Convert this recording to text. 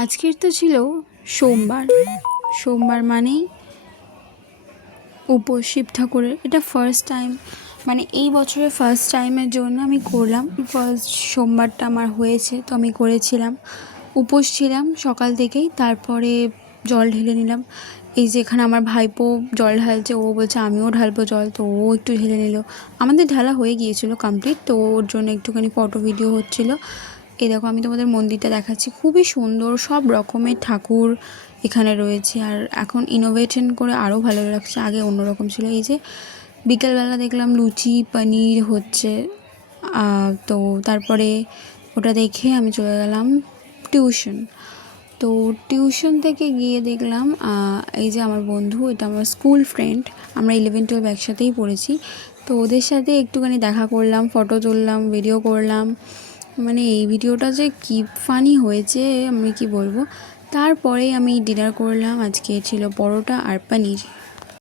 আজকের তো ছিল সোমবার। সোমবার মানেই উপোস শিব ঠাকুরের। এটা ফার্স্ট টাইম, মানে এই বছরের ফার্স্ট টাইমের জন্য আমি করলাম। ফার্স্ট সোমবারটা আমার হয়েছে, তো আমি করেছিলাম, উপোস ছিলাম সকাল থেকেই। তারপরে জল ঢেলে নিলাম। এই যে এখানে আমার ভাইপো জল ঢালছে, ও বলছে আমিও ঢালবো জল, তো ও একটু ঢেলে নিল। আমাদের ঢালা হয়ে গিয়েছিল কমপ্লিট, তো ওর জন্য একটুখানি ফটো ভিডিও হচ্ছিল। এই দেখো, আমি তোমাদের মন্দিরটা দেখাচ্ছি, খুবই সুন্দর, সব রকমের ঠাকুর এখানে রয়েছে। আর এখন ইনোভেশন করে আরও ভালো লাগছে, আগে অন্যরকম ছিল। এই যে বিকেলবেলা দেখলাম লুচি পনির হচ্ছে, তো তারপরে ওটা দেখে আমি চলে গেলাম টিউশন। তো টিউশন থেকে গিয়ে দেখলাম এই যে আমার বন্ধু, এটা আমার স্কুল ফ্রেন্ড, আমরা 11-12 একসাথেই পড়েছি। তো ওদের সাথে একটুখানি দেখা করলাম, ফটো তুললাম, ভিডিও করলাম। মানে এই ভিডিওটা যে কী ফানি হয়েছে আমি কি বলবো। তারপরে আমি ডিনার করলাম, আজকে ছিল পরোটা আর পনির।